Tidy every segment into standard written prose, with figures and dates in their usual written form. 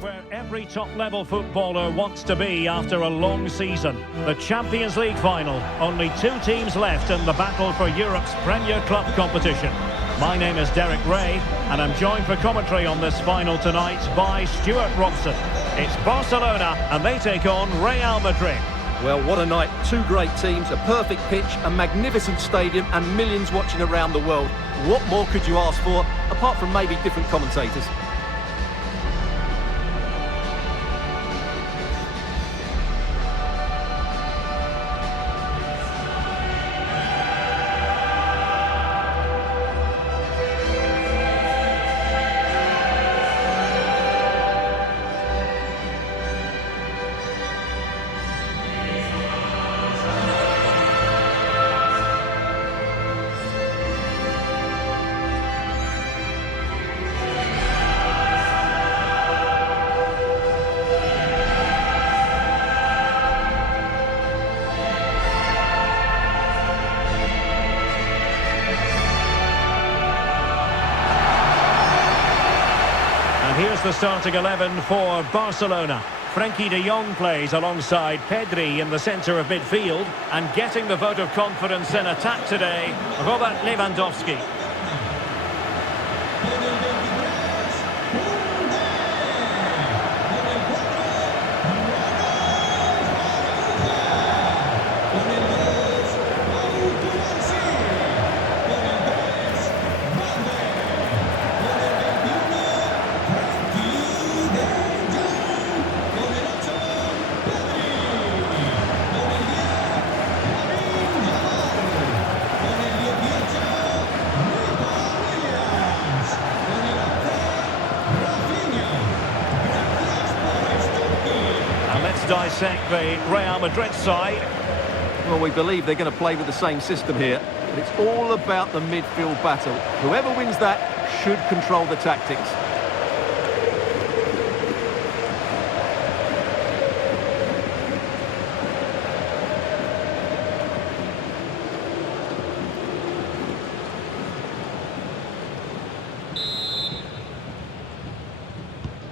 Where every top-level footballer wants to be after a long season. The Champions League final. Only two teams left in the battle for Europe's Premier Club competition. My name is Derek Ray, and I'm joined for commentary on this final tonight by Stuart Robson. It's Barcelona, and they take on Real Madrid. Well, what a night. Two great teams, a perfect pitch, a magnificent stadium, and millions watching around the world. What more could you ask for, apart from maybe different commentators? Here's the starting 11 for Barcelona. Frenkie de Jong plays alongside Pedri in the centre of midfield, and getting the vote of confidence in attack today, Robert Lewandowski. Dissect the Real Madrid side. Well, we believe they're going to play with the same system here, but it's all about the midfield battle. Whoever wins that should control the tactics.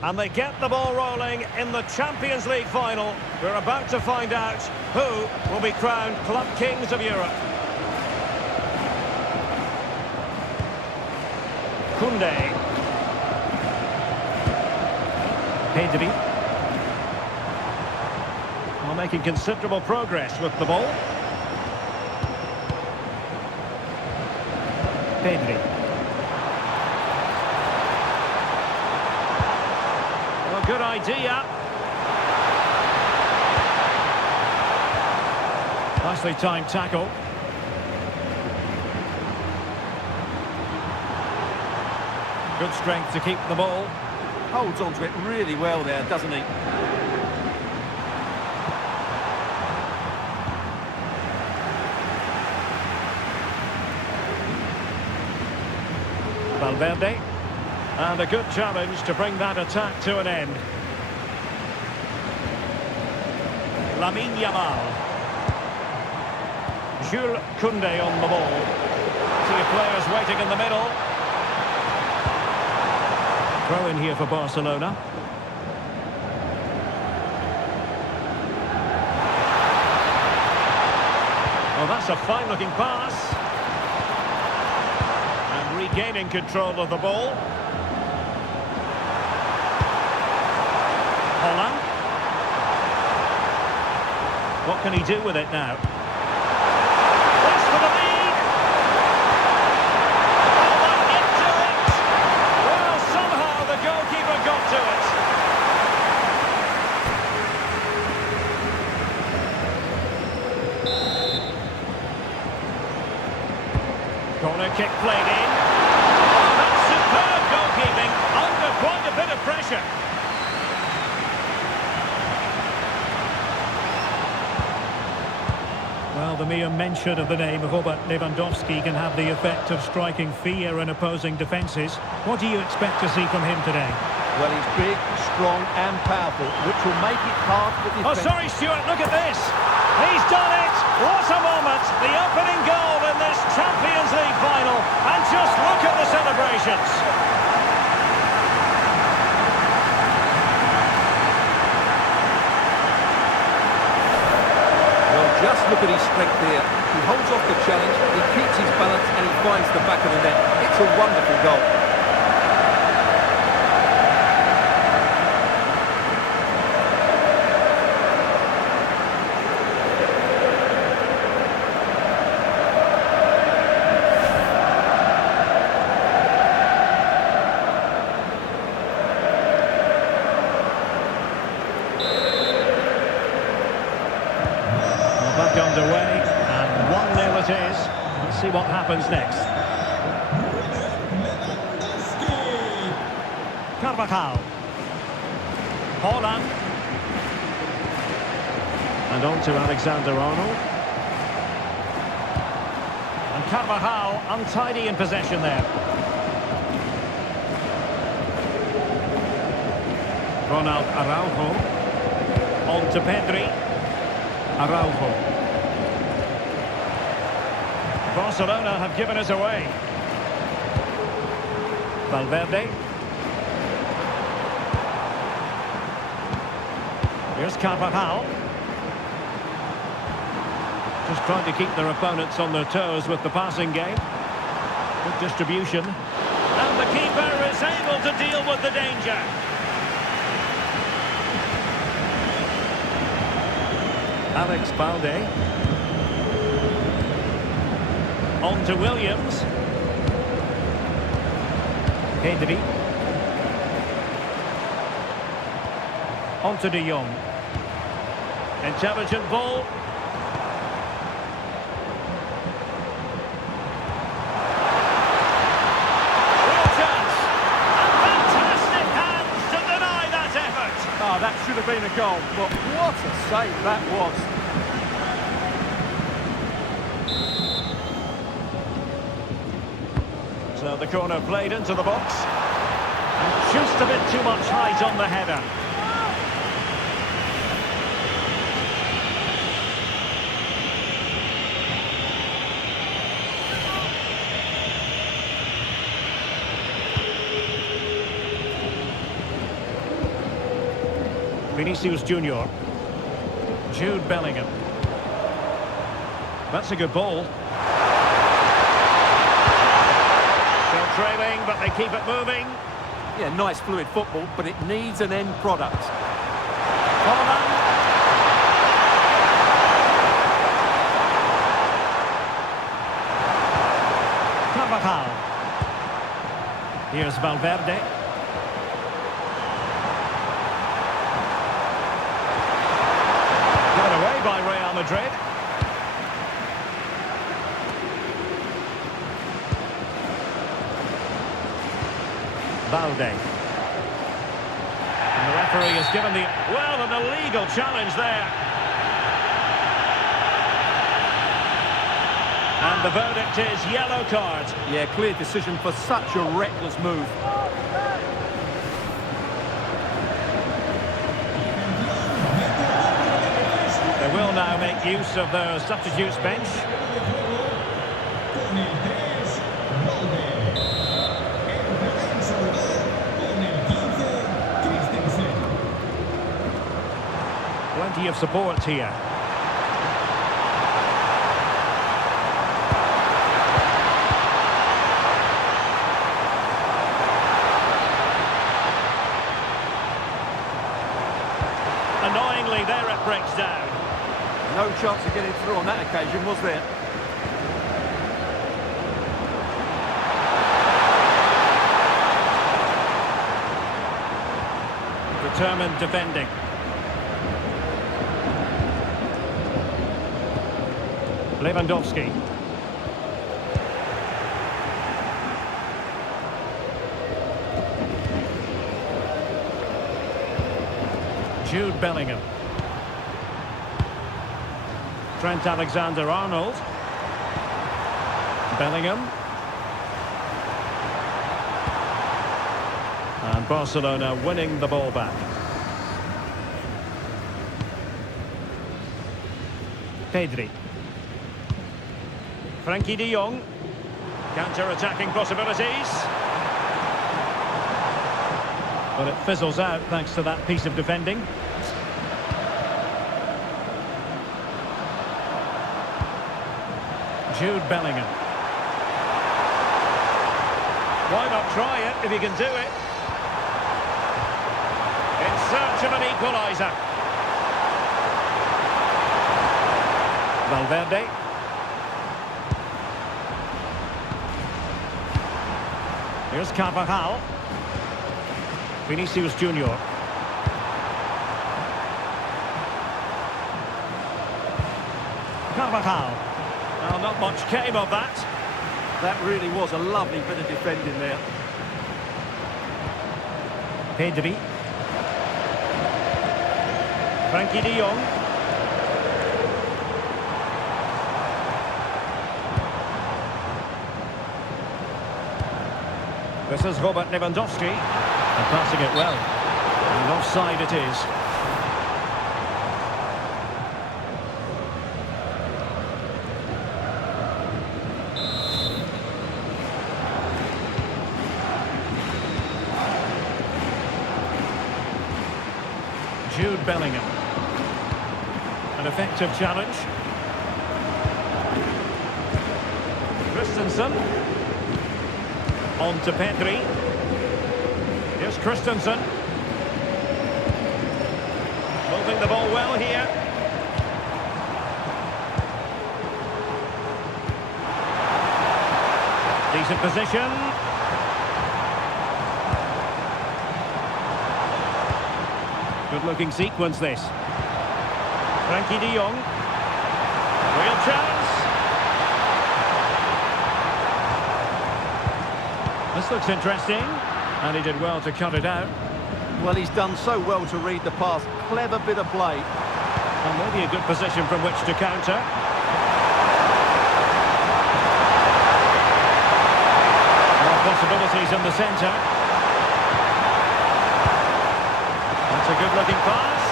And they get the ball rolling in the Champions League final. We're about to find out who will be crowned Club Kings of Europe. Koundé. Pedri. Well, making considerable progress with the ball. Pedri. Good idea. Nicely timed tackle. Good strength to keep the ball. Holds onto it really well there, doesn't he? Valverde. And a good challenge to bring that attack to an end. Lamine Yamal. Jules Koundé on the ball. Two players waiting in the middle. Throw in here for Barcelona. Well, that's a fine-looking pass. And regaining control of the ball. Haaland. What can he do with it now? That's for the lead! Haaland into it! Well, somehow the goalkeeper got to it. Corner kick played in. Oh, that's superb goalkeeping under quite a bit of pressure. Well, the mere mention of the name of Robert Lewandowski can have the effect of striking fear in opposing defences. What do you expect to see from him today? Well, he's big, strong and powerful, which will make it hard for the defence. Oh, sorry, Stuart, look at this. He's done it. What a moment. The opening goal in this Champions League final. And just look at the celebrations. look at his strength here. He holds off the challenge, he keeps his balance and he finds the back of the net. It's a wonderful goal. Back underway, and 1-0 it is. Let's see what happens next. Carvajal. Haaland. And on to Alexander-Arnold. And Carvajal untidy in possession there. Ronald Araujo. On to Pedri. Araujo. Barcelona have given us away. Valverde. Here's Carvajal. Just trying to keep their opponents on their toes with the passing game. Good distribution. And the keeper is able to deal with the danger. Alex Balde. On to Williams. Pedri. On to De Jong. Intelligent ball. Real chance. And fantastic hands to deny that effort. Oh, that should have been a goal, but what a save that was. So the corner played into the box. And just a bit too much height on the header. Vinicius Junior. Jude Bellingham. That's a good ball. Still trailing, but they keep it moving. Yeah, nice fluid football, but it needs an end product. Haaland. Carvajal. Here's Valverde. Given away by Real Madrid. Balde. And the referee has given an illegal challenge there. And the verdict is yellow card. Yeah, clear decision for such a reckless move. They will now make use of their substitutes bench. Plenty of support here. Annoyingly, there it breaks down. No chance of getting through on that occasion, was there? Determined defending. Lewandowski. Jude Bellingham. Trent Alexander-Arnold. Bellingham. And Barcelona winning the ball back. Pedri. Frankie de Jong. Counter-attacking possibilities. But it fizzles out thanks to that piece of defending. Jude Bellingham. Why not try it if you can do it? In search of an equaliser. Valverde. Here's Carvajal. Vinicius Junior. Carvajal. Well, not much came of that. That really was a lovely bit of defending there. Pedri. Frankie de Jong. This is Robert Lewandowski. And passing it well. And offside it is. Jude Bellingham. An effective challenge. Christensen. On to Pedri. Here's Christensen. Moving the ball well here. Decent position. Good-looking sequence, this. Frankie de Jong. Real chance. This looks interesting. And he did well to cut it out. Well, he's done so well to read the pass. Clever bit of play. And maybe a good position from which to counter. More possibilities in the centre. That's a good-looking pass.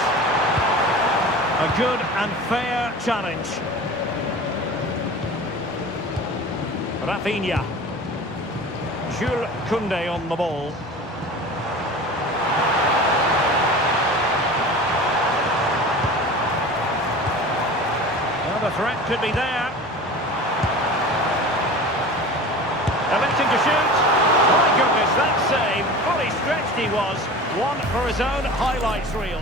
A good and fair challenge. Rafinha. Jules Koundé on the ball. Well, the threat could be there. Electing to shoot. My goodness, that save. Fully stretched he was. One for his own highlights reel.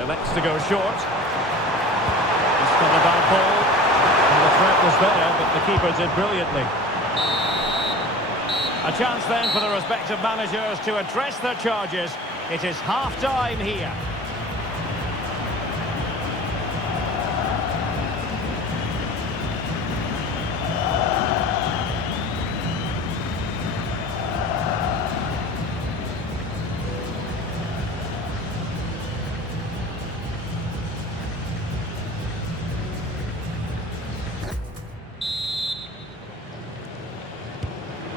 Elects to go short. He's got a bad ball. And the threat was there, but the keeper did brilliantly. A chance then for the respective managers to address their charges. It is half-time here.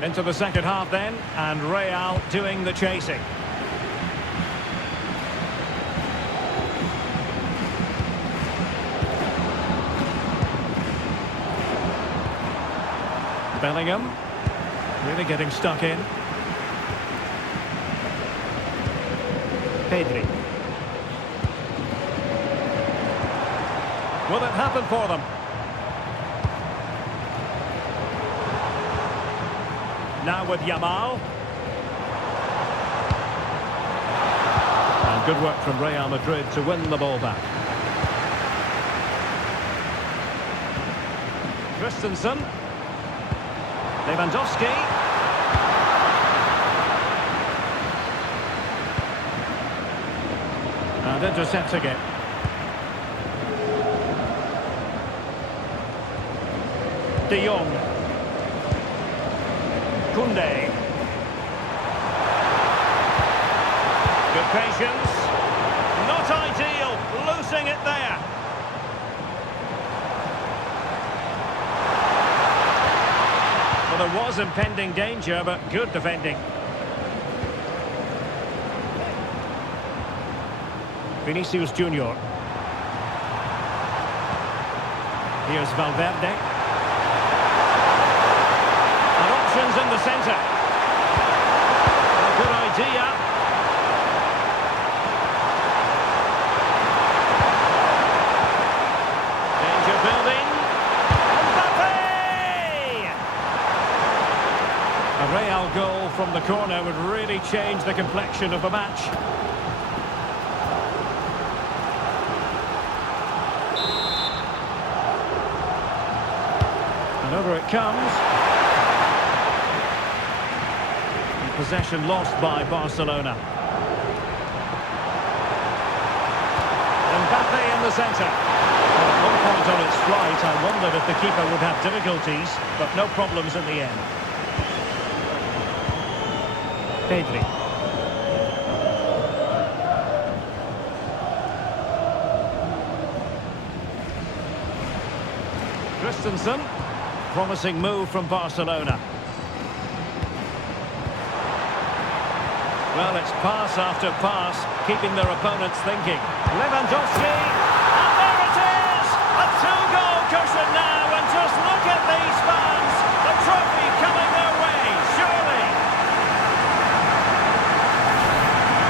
Into the second half then, and Real doing the chasing. Bellingham, really getting stuck in. Pedri. Will it happen for them? Now with Yamal. And good work from Real Madrid to win the ball back. Christensen. Lewandowski. And intercepting it. De Jong. Koundé. Good patience. Not ideal. Losing it there. Well, there was impending danger, but good defending. Vinicius Junior. Here's Valverde. Options in the centre. A good idea. Danger building. Mbappe! A Real goal from the corner would really change the complexion of the match. And over it comes. And possession lost by Barcelona. Mbappe in the centre. At one point on its flight, I wondered if the keeper would have difficulties, but no problems in the end. Pedri. Christensen. Promising move from Barcelona. Well, it's pass after pass, keeping their opponents thinking. Lewandowski, and there it is! A two-goal cushion now, and just look at these fans! The trophy coming their way, surely!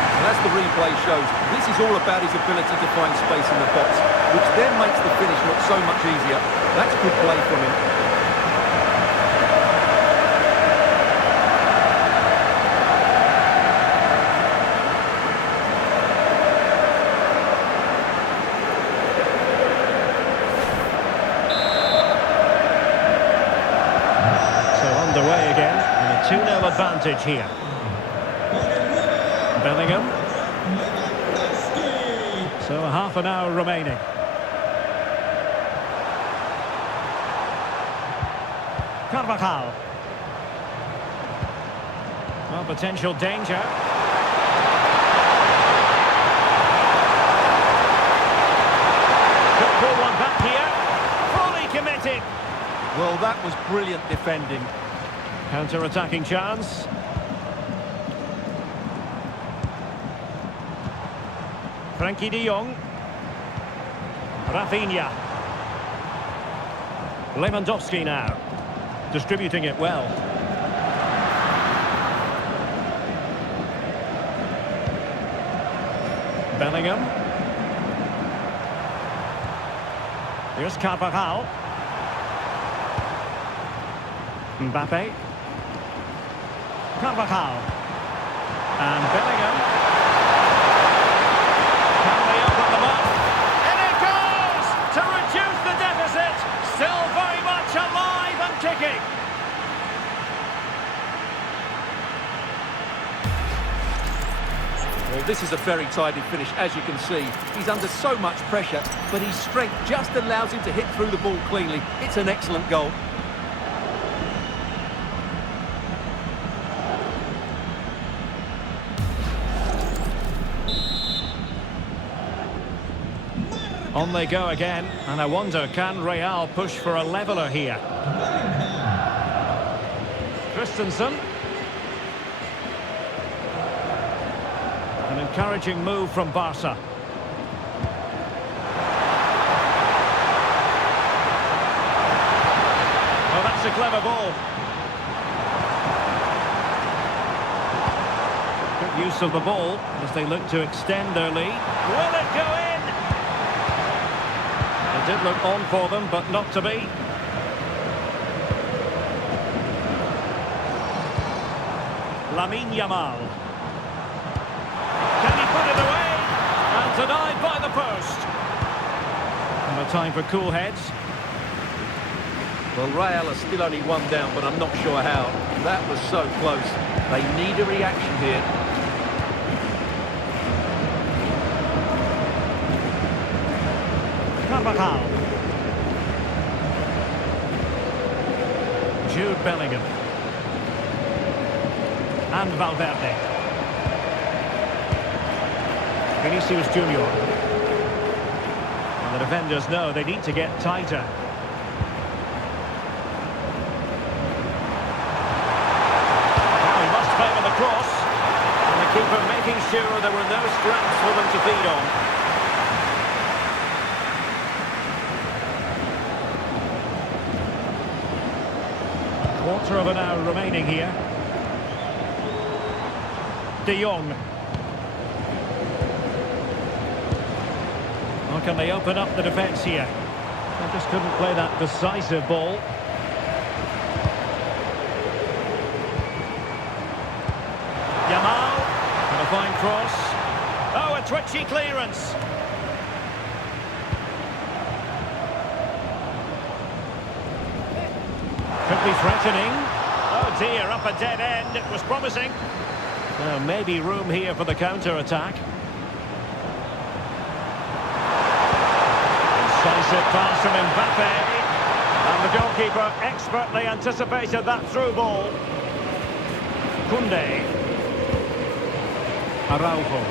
And as the replay shows, this is all about his ability to find space in the box, which then makes the finish look so much easier. That's good play from him. Underway again, and a 2-0 advantage here. Bellingham. So half an hour remaining. Carvajal. Well, potential danger. Could pull one back here. Fully committed. Well, that was brilliant defending. Counter-attacking chance. Frankie de Jong. Rafinha. Lewandowski now. Distributing it well. Bellingham. Here's Carvajal. Mbappe. Carvajal. And Bellingham. Can they open them up? And it goes! To reduce the deficit. Still very much alive and kicking. Well, this is a very tidy finish, as you can see. He's under so much pressure, but his strength just allows him to hit through the ball cleanly. It's an excellent goal. On they go again, and I wonder, can Real push for a leveller here? Christensen. An encouraging move from Barca. Oh, that's a clever ball. Good use of the ball as they look to extend their lead. Will it go in? It did look on for them, but not to be. Lamine Yamal. Can he put it away? And denied by the post. And a time for cool heads. Well, Real are still only one down, but I'm not sure how. That was so close. They need a reaction here. Carvajal. Jude Bellingham. And Valverde. Vinicius Junior. And the defenders know they need to get tighter. Now he must favour the cross. And the keeper making sure there were no scraps for them to feed on. quarter of an hour remaining here. De Jong. How can they open up the defence here? They just couldn't play that decisive ball. Yamal. And a fine cross. Oh, a twitchy clearance. Could be threatening. Oh dear, up a dead end. It was promising. Well, maybe room here for the counter-attack. Incisive pass from Mbappe. And the goalkeeper expertly anticipated that through ball. Koundé. Araujo.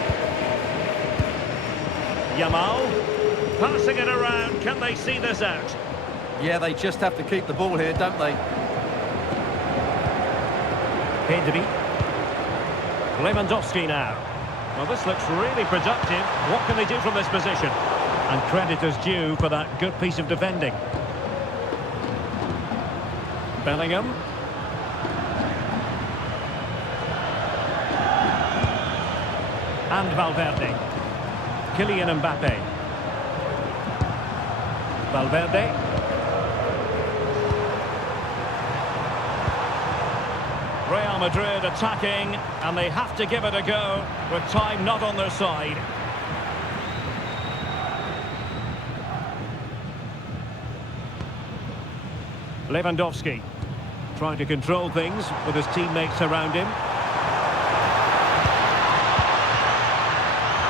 Yamal. Passing it around. Can they see this out? Yeah, they just have to keep the ball here, don't they? Pedri. Lewandowski now. Well, this looks really productive. What can they do from this position? And credit is due for that good piece of defending. Bellingham. And Valverde. Kylian Mbappe. Valverde. Real Madrid attacking, and they have to give it a go with time not on their side. Lewandowski trying to control things with his teammates around him.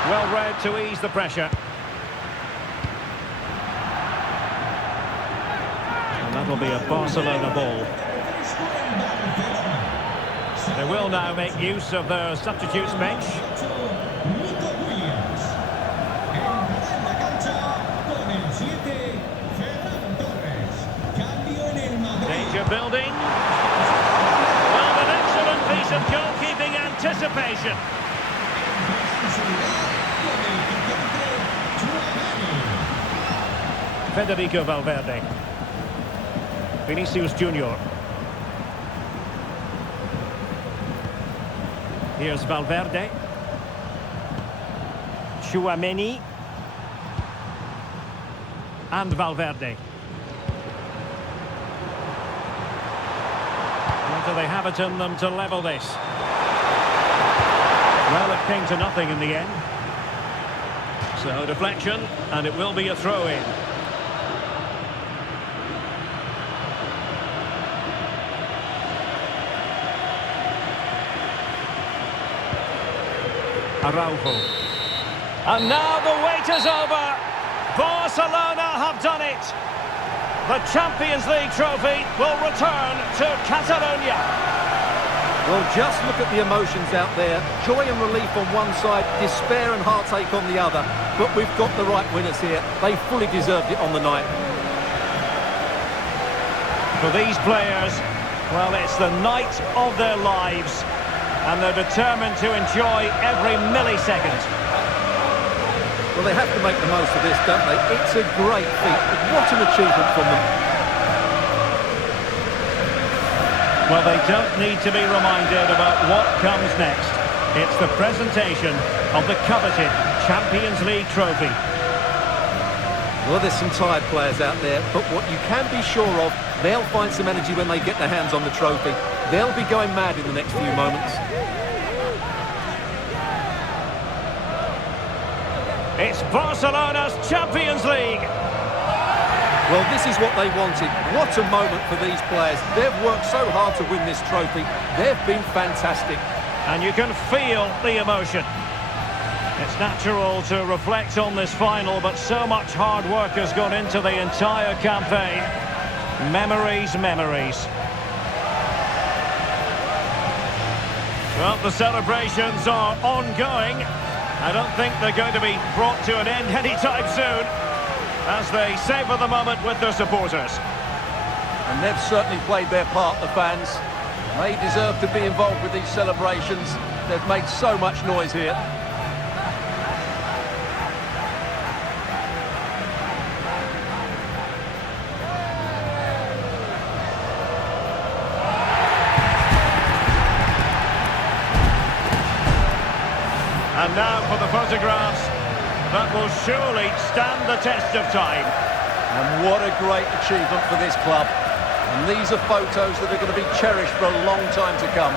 Well read to ease the pressure. And that'll be a Barcelona ball. They will now make use of their substitutes bench. Danger building. Well, an excellent piece of goalkeeping anticipation. Federico Valverde. Vinicius Junior. Here's Valverde. Tchouaméni. And Valverde. Or do they have it in them to level this? Well, it came to nothing in the end. So, deflection, and it will be a throw-in. Araujo. And now the wait is over. Barcelona have done it. The Champions League trophy will return to Catalonia. Well, just look at the emotions out there. Joy and relief on one side, despair and heartache on the other. But we've got the right winners here. They fully deserved it on the night. For these players, well, it's the night of their lives. And they're determined to enjoy every millisecond. Well, they have to make the most of this, don't they? It's a great feat. What an achievement from them. Well, they don't need to be reminded about what comes next. It's the presentation of the coveted Champions League trophy. Well, there's some tired players out there, but what you can be sure of, they'll find some energy when they get their hands on the trophy. They'll be going mad in the next few moments. It's Barcelona's Champions League. Well, this is what they wanted. What a moment for these players. They've worked so hard to win this trophy. They've been fantastic. And you can feel the emotion. It's natural to reflect on this final, but so much hard work has gone into the entire campaign. Memories, memories. Well, the celebrations are ongoing. I don't think they're going to be brought to an end anytime soon, as they savour the moment with their supporters. And they've certainly played their part, the fans. They deserve to be involved with these celebrations. They've made so much noise here. And now for the photographs that will surely stand the test of time. And what a great achievement for this club. And these are photos that are going to be cherished for a long time to come.